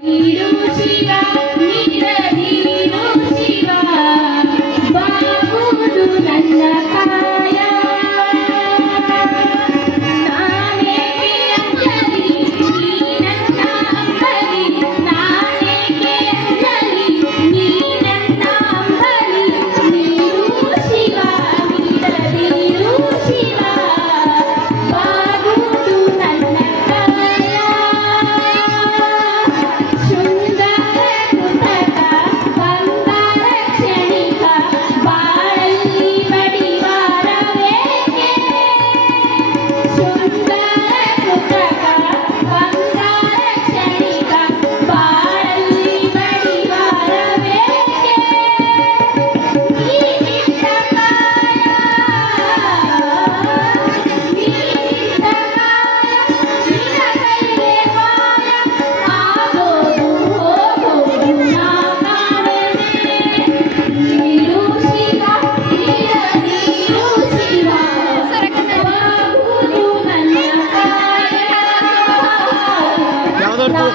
ನೀಡು ಶಿವ ನೀಡದಿರು ಶಿವ ಬಾಗುವುದು ನನ್ನ ಕಾಯ ನಾನೇಕೆ ಅಂಜಲಿ ನೀ ನನ್ನ ಅಂಬಲಿ ನಾನೇಕೆ ಅಂಜಲಿ ನೀ ನನ್ನ ಅಂಬಲಿ ನೀಡು ಶಿವ ನೀಡದಿರು ಶಿವ ಬಾಗುವುದು ನನ್ನ ಕಾಯ ಶೃಂಗಾರ ಕೃತಕ ಬಂಗಾರ ಕ್ಷಣಿಕ ಬಾಳಲ್ಲಿ ಬಡಿವಾರವೇಕೆ ಶೃಂಗಾರ ಕೃತಕ ಬಂಗಾರ ಕ್ಷಣಿಕ ಬಾಳಲ್ಲಿ ಬಡಿವಾರವೇಕೆ ನೀನಿದ್ದ ಕಾಯ ನೀನಿದ್ದ ಕಾಯ ನಿನ್ನ ಕೈಗೆ ಮಾಯ ಆಗೋದು ಹೋಗೋದು ನಾ ಕಾಣೆನೆ ನೀಡು ಶಿವ ನೀಡದಿರು ಶಿವ ಬಾಗುವುದು ನನ್ನ ಕಾಯ ಯಾವ್ದಾದ್ರು